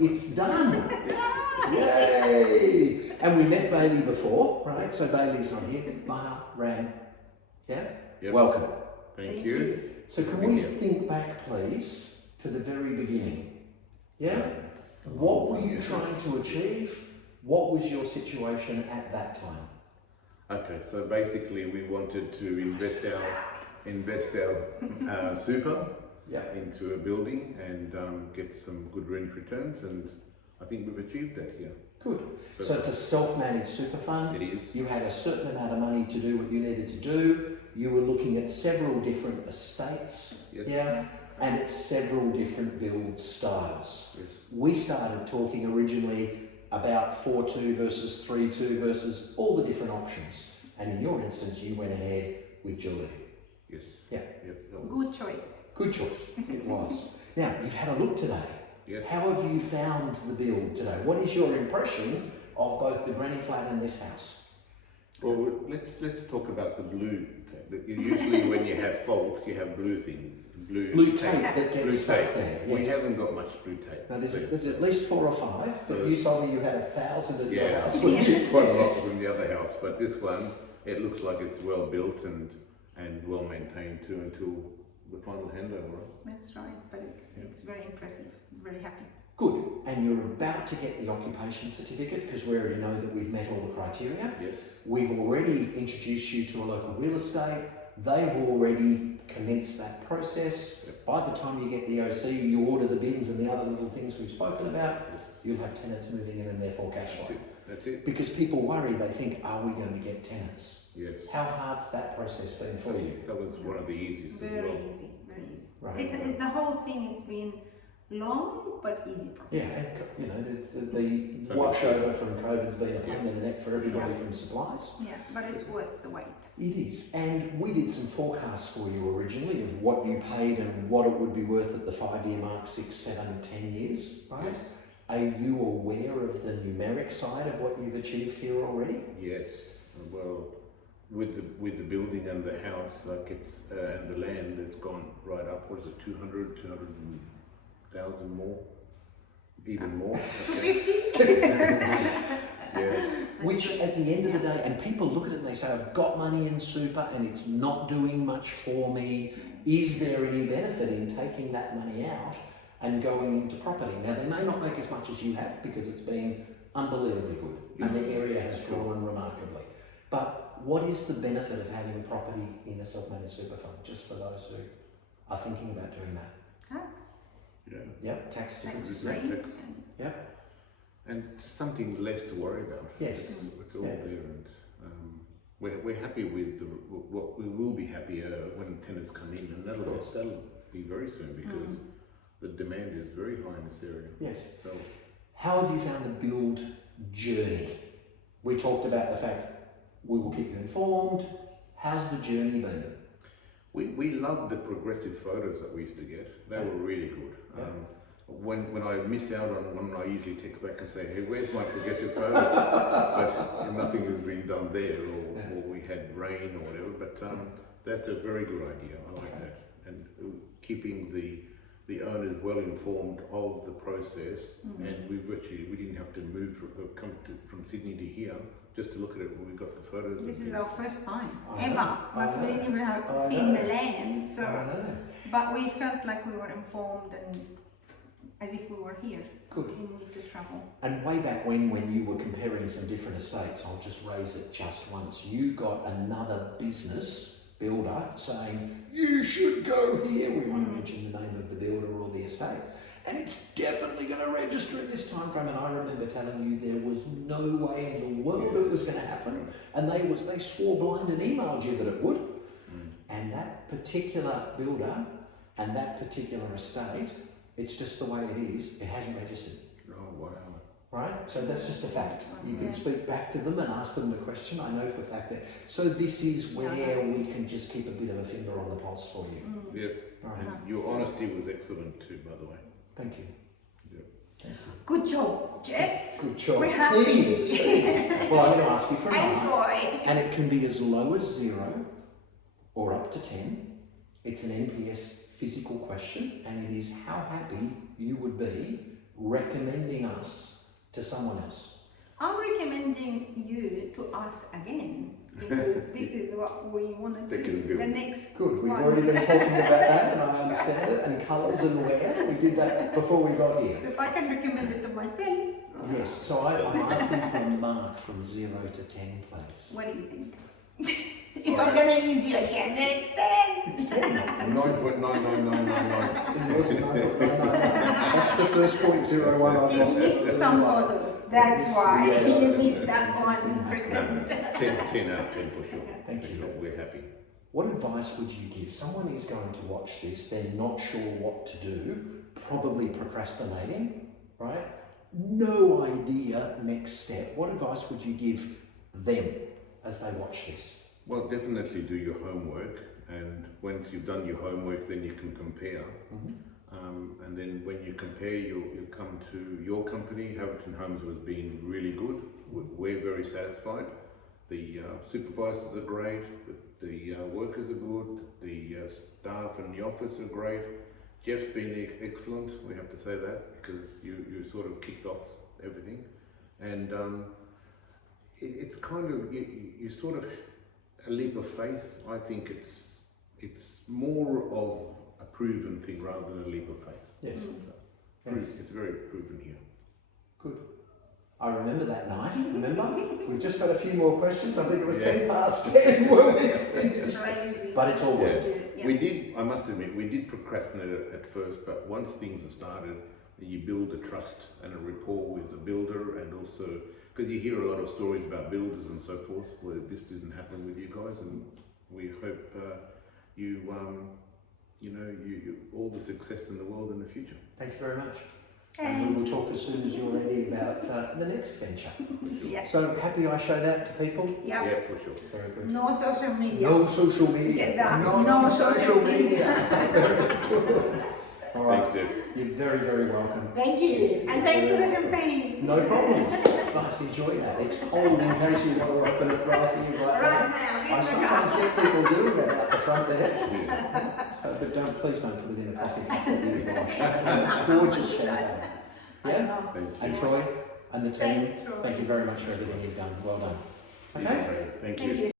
It's done. Yay! And we met Bailey before, right? So Bailey's on here. Maha, Ram. Yeah? Yep. Welcome. Thank you. So can we think back, please, to the very beginning? Yeah? What were you trying to achieve? What was your situation at that time? Okay, so basically we wanted to invest our super into a building and get some good rent returns, and I think we've achieved that here. Good. So it's a self-managed super fund. It is. You had a certain amount of money to do what you needed to do. You were looking at several different estates. Yes. Yeah. And it's several different build styles. Yes. We started talking originally about 4-2 versus 3-2 versus all the different options. And in your instance, you went ahead with Julie. Yes. Yeah. Yep. Good choice. Good choice. It was. Now, you've had a look today. Yes. How have you found the build today? What is your impression of both the granny flat and this house? Well, let's talk about the blue. Usually when you have faults, you have blue things. Blue tape that gets blue stuck tape. there. We Yes. haven't got much blue tape. Now, there's at least 4 or 5, but So- you told me you had 1,000 at your house. Quite a lot from the other house, but this one, it looks like it's well built and well maintained too until the final handover. That's right, but it's very impressive. Very happy. Good. And you're about to get the occupation certificate because we already know that we've met all the criteria. Yes. We've already introduced you to a local real estate. They've already commenced that process. Yep. By the time you get the OC, you order the bins and the other little things we've spoken about, you'll have tenants moving in and therefore cash flow. That's it. Because people worry, they think, are we going to get tenants? Yes. How hard's that process been for you? That was one of the easiest as Very well. easy. Very easy. Right. The whole thing has been long but easy process. Yeah, and you know, the washover from COVID's been a pain in the neck for everybody from supplies. Yeah, but it's worth the wait. It is, and we did some forecasts for you originally of what you paid and what it would be worth at the 5-year mark, 6, 7, 10 years, right? Yes. Are you aware of the numeric side of what you've achieved here already? Yes. Well, with the building and the house, like it's and the land, it's gone right up. What is it? 200,000 more, even more. Okay. 50? Yeah. Which at the end of the day, and people look at it and they say, I've got money in super and it's not doing much for me. Is there any benefit in taking that money out and going into property? Now, they may not make as much as you have because it's been unbelievably good and the area has grown remarkably. But what is the benefit of having property in a self-managed super fund, just for those who are thinking about doing that? Tax. Yeah. Yep, tax difference. Free. Yep. And just something less to worry about. Yes. It's all there, and we're happy with what we will be happier when tenants come in, and that'll be very soon because the demand is very high in this area. Yes. So, how have you found the build journey? We talked about the fact we will keep you informed. How's the journey been? we loved the progressive photos that we used to get. They were really good. Yeah. When I miss out on one, I usually text back and say, hey, where's my progressive photos? But nothing has been done there, or we had rain or whatever. But that's a very good idea. I like that. And keeping the owners well informed of the process. And we didn't have to move from Sydney to here just to look at it when we got the photos. This is our first time I ever. know. Like we didn't even have I seen know. the land. So, I know. but we felt like we were informed and as if we were here. Good. We didn't need to travel. And way back when you were comparing some different estates, I'll just raise it just once, you got another business builder saying, you should go here. We won't mention the name of the builder or the estate. And it's definitely going to register at this time frame. And I remember telling you there was no way in the world it was going to happen. And they swore blind and emailed you that it would. And that particular builder and that particular estate, it's just the way it is. It hasn't registered. Oh, wow. Right? So that's just a fact. You can speak back to them and ask them the question. I know for a fact that. So this is where we can just keep a bit of a finger on the pulse for you. Yes. Right. And your honesty was excellent too, by the way. Thank you. Yeah. Thank you. Good job, Jeff. Good job. We're happy. Team. Well, I'm going to ask you for a number. Enjoy. And it can be as low as 0 or up to 10. It's an NPS physical question, and it is how happy you would be recommending us to someone else? I'm recommending you to us again because this is what we want to do. The next Good, we've one. already been talking about that and I understand it, and colours and wear. We did that before we got here. If I can recommend it to myself. Yes, so I'm asking for a mark from 0 to 10, please. What do you think? If I'm going to use you again, then it's 10. It's 10. 9.99999. It wasn't 9.999. That's the first .01 I've You lost. missed some photos. That's why Yeah. you missed that 1%. 10 out of 10 for sure. Thank For you. sure. We're happy. What advice would you give? Someone is going to watch this, they're not sure what to do, probably procrastinating, right? No idea next step. What advice would you give them as they watch this? Well, definitely do your homework, and once you've done your homework, then you can compare. And then when you compare, you'll come to your company. Haverton Homes has been really good. We're very satisfied. The supervisors are great, the workers are good, the staff in the office are great. Jeff's been excellent, we have to say that, because you sort of kicked off everything. And it's kind of, you sort of, a leap of faith. I think it's more of a proven thing rather than a leap of faith. Yes. So, it's very proven here. Good. I remember that night, remember? We've just got a few more questions. I think it was 10 past 10 when we finished. Crazy. But it's all worked. Yeah. We did, I must admit, we did procrastinate at first, but once things have started, you build a trust and a rapport with the builder, and also, because you hear a lot of stories about builders and so forth, where this didn't happen with you guys, and we hope you all the success in the world in the future. Thank you very much. And we will talk as soon as you're ready about the next venture. Yeah. So happy I showed that to people? Yeah. Yeah, for sure. Very good. No social media. No social media. Get that. No social media. All right. Thanks, Jeff. You're very, very welcome. Thank you. And thanks for the champagne. No problems. It's nice, enjoy that. It's cold in case you want to open it right here, right Right now. now. I sometimes get people doing that out the front there. So, but please don't put it in a coffee cup or really wash. It's gorgeous champagne. Yeah? Thank you. And Troy and the team, Thanks, Troy. thank you very much for everything you've done. Well done. Okay? Thank Thank you. you.